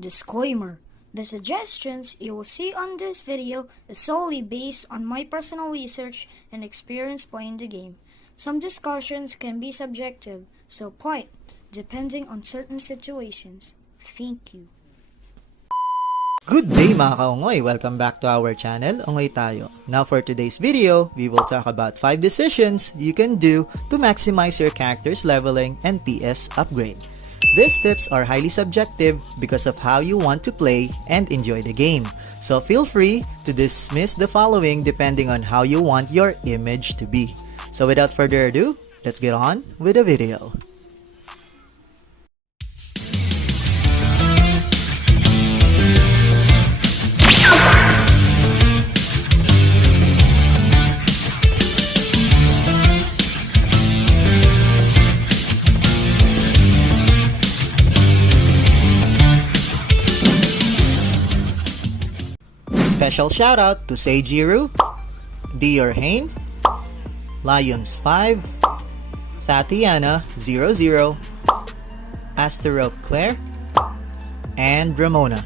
Disclaimer: the suggestions you will see on this video is solely based on my personal research and experience playing the game. Some discussions can be subjective, so quite, depending on certain situations. Thank you. Good day mga kaungoy! Welcome back to our channel, Ungoy Tayo. Now for today's video, we will talk about 5 decisions you can do to maximize your character's leveling and PS upgrade. These tips are highly subjective because of how you want to play and enjoy the game. So feel free to dismiss the following depending on how you want your image to be. So without further ado, let's get on with the video. Special shoutout to Seijiru, Diorhain, Lions5, Tatiana 00, Asterope Claire, and Ramona.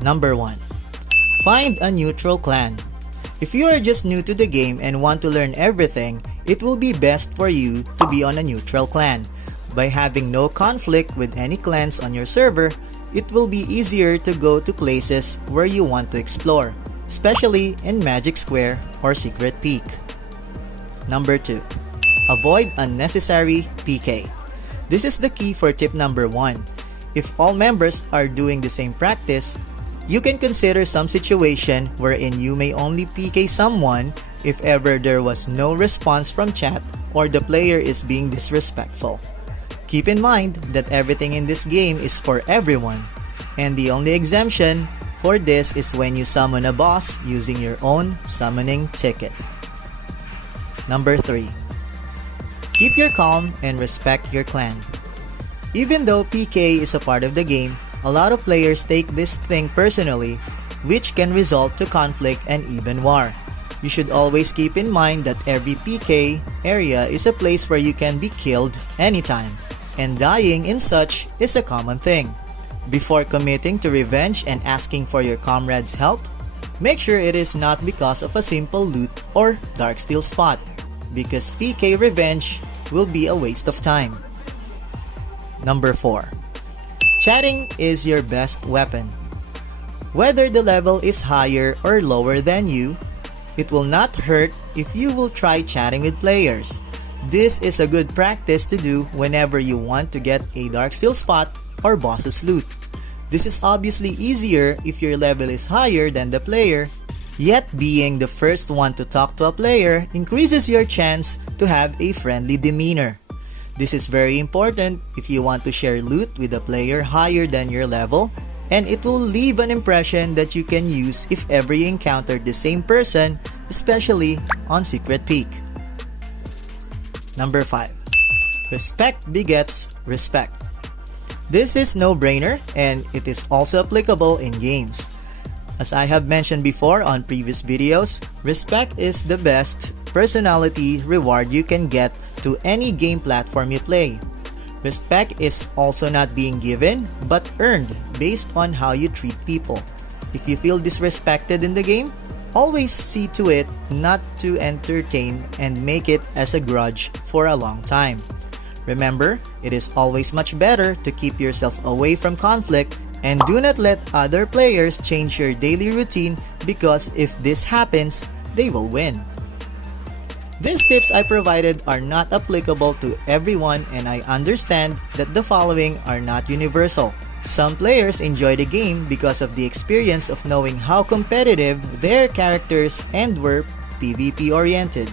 Number 1. Find a neutral clan. If you are just new to the game and want to learn everything, it will be best for you to be on a neutral clan. By having no conflict with any clans on your server, it will be easier to go to places where you want to explore, especially in Magic Square or Secret Peak. Number 2. Avoid unnecessary PK. This is the key for tip number 1. If all members are doing the same practice, you can consider some situation wherein you may only PK someone if ever there was no response from chat or the player is being disrespectful. Keep in mind that everything in this game is for everyone, and the only exemption for this is when you summon a boss using your own summoning ticket. Number 3. Keep your calm and respect your clan. Even though PK is a part of the game, a lot of players take this thing personally, which can result to conflict and even war. You should always keep in mind that every PK area is a place where you can be killed anytime, and dying in such is a common thing. Before committing to revenge and asking for your comrades' help, make sure it is not because of a simple loot or dark steel spot, because PK revenge will be a waste of time. Number 4. Chatting is your best weapon. Whether the level is higher or lower than you, it will not hurt if you will try chatting with players. This is a good practice to do whenever you want to get a dark steel spot or boss's loot. This is obviously easier if your level is higher than the player, yet being the first one to talk to a player increases your chance to have a friendly demeanor. This is very important if you want to share loot with a player higher than your level, and it will leave an impression that you can use if ever you encounter the same person, especially on Secret Peak. Number 5. Respect begets respect. This is no-brainer, and it is also applicable in games. As I have mentioned before on previous videos, respect is the best personality reward you can get to any game platform you play. Respect is also not being given, but earned based on how you treat people. If you feel disrespected in the game, always see to it not to entertain and make it as a grudge for a long time. Remember, it is always much better to keep yourself away from conflict, and do not let other players change your daily routine, because if this happens, they will win. These tips I provided are not applicable to everyone, and I understand that the following are not universal. Some players enjoy the game because of the experience of knowing how competitive their characters and were PvP oriented.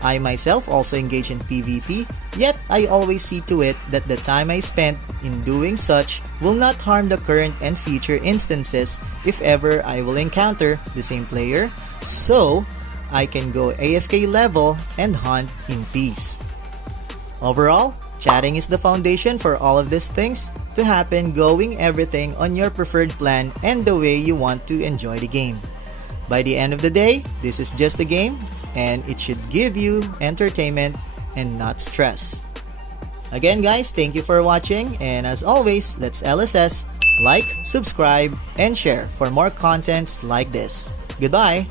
I myself also engage in PvP, yet I always see to it that the time I spent in doing such will not harm the current and future instances if ever I will encounter the same player, so I can go AFK level and hunt in peace. Overall, chatting is the foundation for all of these things to happen, going everything on your preferred plan and the way you want to enjoy the game. By the end of the day, this is just a game, and it should give you entertainment and not stress. Again guys, thank you for watching, and as always, let's LSS, like, subscribe, and share for more contents like this. Goodbye!